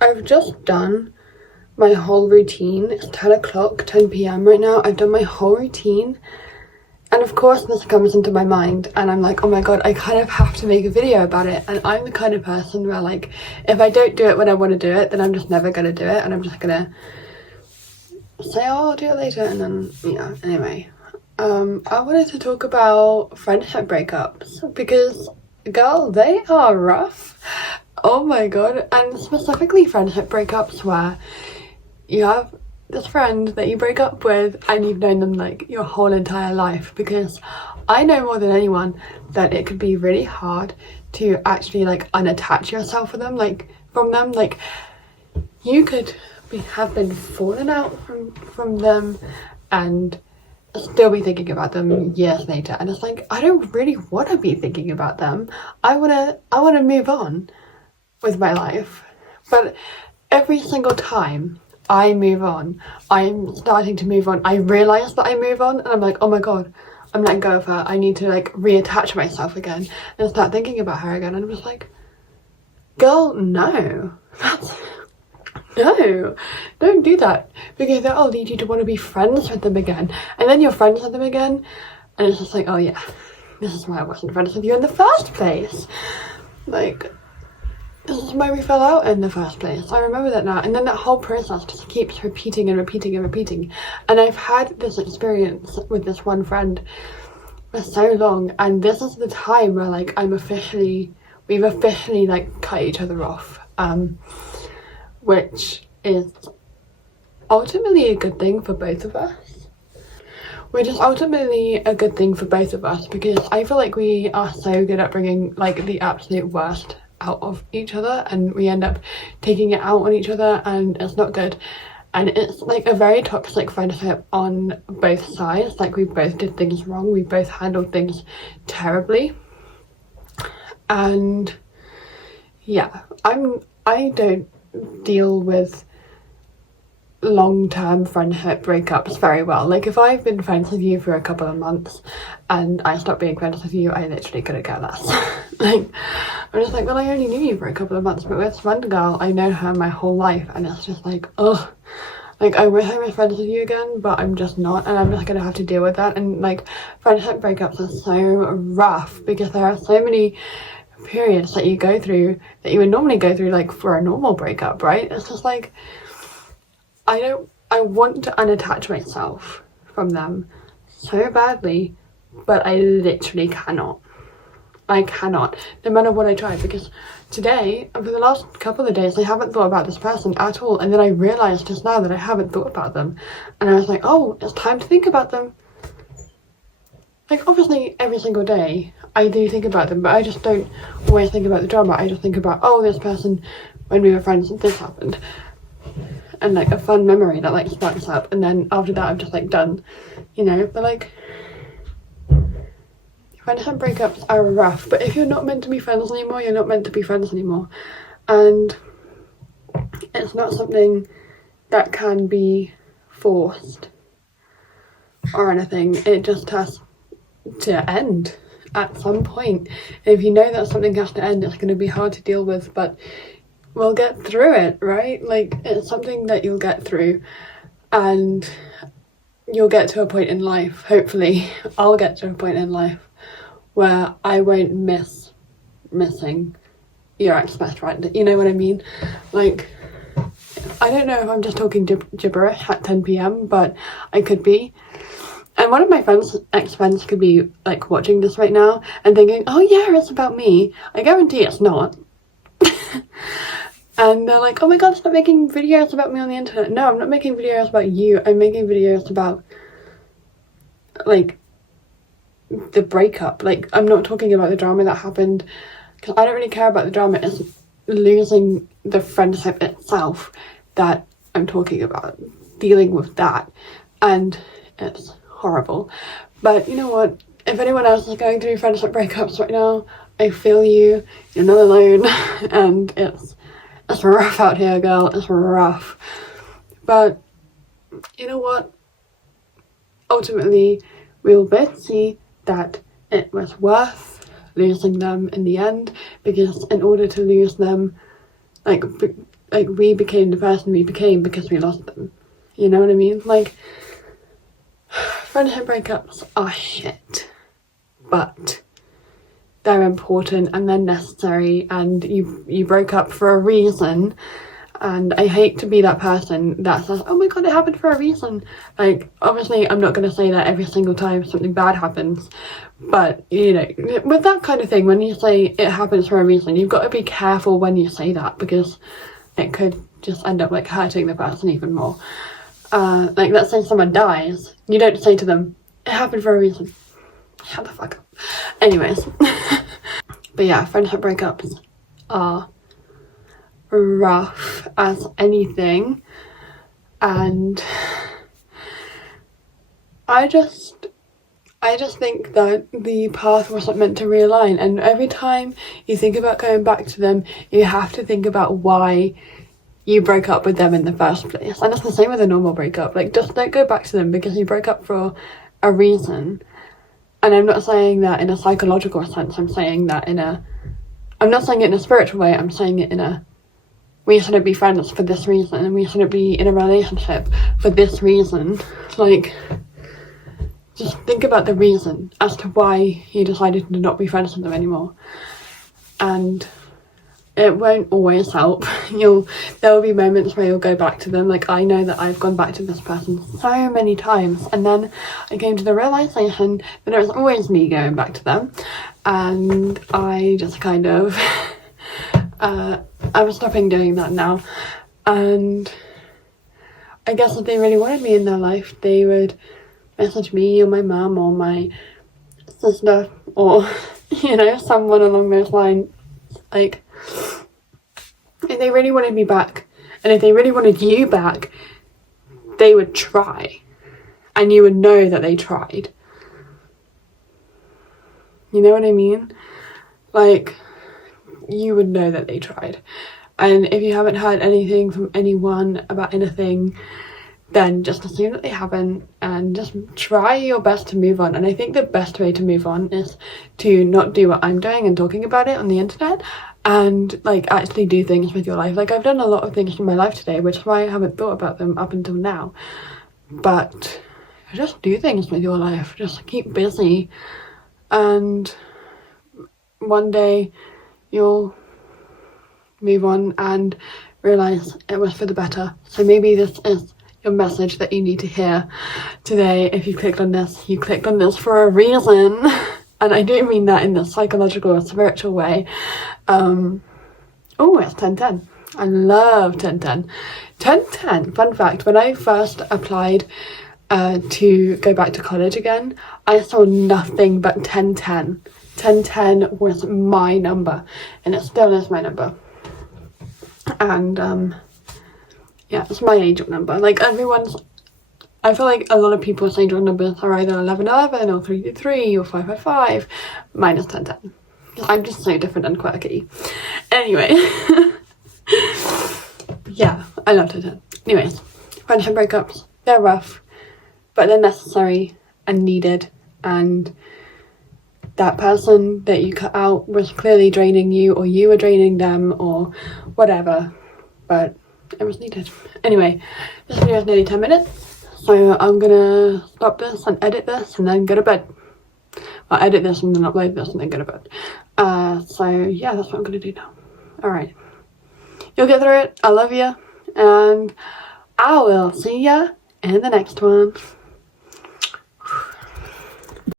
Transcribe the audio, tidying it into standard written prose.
I've just done my whole routine. It's 10 o'clock, 10 p.m. right now. I've done my whole routine. And of course this comes into my mind and I'm like, oh my god, I kind of have to make a video about it. And I'm the kind of person where, like, if I don't do it when I want to do it, then I'm just never going to do it. And I'm just going to say, oh, I'll do it later. And then, yeah, anyway. I wanted to talk about friendship breakups because, girl, they are rough. Oh my god. And specifically friendship breakups where you have this friend that you break up with and you've known them like your whole entire life, because I know more than anyone that it could be really hard to actually like unattach yourself from them. Like you could have been falling out from them and still be thinking about them years later, and it's like, I don't really want to be thinking about them. I want to move on with my life. But every single time I move on, I'm starting to move on, I realise that I move on and I'm like, oh my god, I'm letting go of her. I need to like reattach myself again and start thinking about her again. And I'm just like, girl, no. No, don't do that, because that'll lead you to want to be friends with them again, and then you're friends with them again and it's just like, oh yeah, this is why I wasn't friends with you in the first place. Like, this is why we fell out in the first place. I remember that now. And then that whole process just keeps repeating and repeating and repeating. And I've had this experience with this one friend for so long, and this is the time where like we've officially like cut each other off, which is ultimately a good thing for both of us. Which is ultimately a good thing for both of us, because I feel like we are so good at bringing like the absolute worst out of each other, and we end up taking it out on each other, and it's not good. And it's like a very toxic friendship on both sides. Like, we both did things wrong, we both handled things terribly. And yeah, I don't deal with long-term friendship breakups very well. Like, if I've been friends with you for a couple of months and I stop being friends with you, I literally couldn't care less. Like, I'm just like, well, I only knew you for a couple of months, but with this one girl, I know her my whole life, and it's just like, ugh. Like, I wish I was friends with you again, but I'm just not, and I'm just gonna have to deal with that. And like, friendship breakups are so rough because there are so many periods that you go through that you would normally go through like for a normal breakup, right? It's just like, I want to unattach myself from them so badly, but I literally cannot. I cannot, no matter what I try, because today, for the last couple of days, I haven't thought about this person at all, and then I realised just now that I haven't thought about them, and I was like, oh, it's time to think about them. Like, obviously, every single day, I do think about them, but I just don't always think about the drama. I just think about, oh, this person, when we were friends, this happened. And like a fun memory that like sparks up, and then after that I'm just like done, you know. But like, friendship breakups are rough, but if you're not meant to be friends anymore, you're not meant to be friends anymore. And it's not something that can be forced or anything. It just has to end at some point. And if you know that something has to end, it's going to be hard to deal with, but we'll get through it, right? Like, it's something that you'll get through, and you'll get to a point in life, hopefully I'll get to a point in life where I won't missing your ex-best friend, you know what I mean? Like, I don't know if I'm just talking gibberish at 10 p.m, but I could be. And one of my ex-friends could be like watching this right now and thinking, oh yeah, it's about me. I guarantee it's not. And they're like, oh my god, stop making videos about me on the internet. No, I'm not making videos about you. I'm making videos about, like, the breakup. Like, I'm not talking about the drama that happened, because I don't really care about the drama. It's losing the friendship itself that I'm talking about. Dealing with that. And it's horrible. But you know what? If anyone else is going through friendship breakups right now, I feel you. You're not alone. And it's rough out here, girl. It's rough. But you know what? Ultimately, we'll both see that it was worth losing them in the end, because in order to lose them, like, like we became the person we became because we lost them. You know what I mean? Like, friendship breakups are shit, but they're important and they're necessary, and you broke up for a reason. And I hate to be that person that says, oh my god, it happened for a reason. Like, obviously I'm not going to say that every single time something bad happens, but you know, with that kind of thing, when you say it happens for a reason, you've got to be careful when you say that, because it could just end up like hurting the person even more. Like, let's say someone dies, you don't say to them, it happened for a reason. Shut the fuck up. Anyways. But yeah, friendship breakups are rough as anything, and I just think that the path wasn't meant to realign, and every time you think about going back to them, you have to think about why you broke up with them in the first place. And it's the same with a normal breakup. Like, just don't go back to them because you broke up for a reason. And I'm not saying that in a psychological sense, I'm saying that I'm not saying it in a spiritual way, I'm saying it in a, we shouldn't be friends for this reason, and we shouldn't be in a relationship for this reason. Like, just think about the reason as to why you decided to not be friends with them anymore. And it won't always help. There will be moments where you'll go back to them. Like, I know that I've gone back to this person so many times, and then I came to the realization that it was always me going back to them, and I just kind of I'm stopping doing that now. And I guess if they really wanted me in their life, they would message me or my mum or my sister, or you know, someone along those lines. Like, if they really wanted me back, and if they really wanted you back, they would try, and you would know that they tried. You know what I mean? Like, you would know that they tried. And if you haven't heard anything from anyone about anything, then just assume that they haven't, and just try your best to move on. And I think the best way to move on is to not do what I'm doing and talking about it on the internet, and like actually do things with your life. Like, I've done a lot of things in my life today, which is why I haven't thought about them up until now. But just do things with your life, just keep busy, and one day you'll move on and realize it was for the better. So maybe this is your message that you need to hear today. If you clicked on this, you clicked on this for a reason. And I don't mean that in the psychological or spiritual way. Oh, it's 1010. I love 1010. 1010, fun fact, when I first applied to go back to college again, I saw nothing but 1010. 1010 was my number, and it still is my number. And yeah, it's my angel number. Like, I feel like a lot of people's angel numbers are either 1111 or 323 or 555. Mine is 1010. I'm just so different and quirky. Anyway. Yeah, I love 1010. Anyways, friendship breakups, they're rough, but they're necessary and needed. And that person that you cut out was clearly draining you, or you were draining them, or whatever, but it was needed. Anyway, this video is nearly 10 minutes, so I'm gonna stop this and edit this and then go to bed. I'll edit this and then upload this and then go to bed. So yeah, that's what I'm gonna do now. Alright, you'll get through it. I love you, and I will see ya in the next one.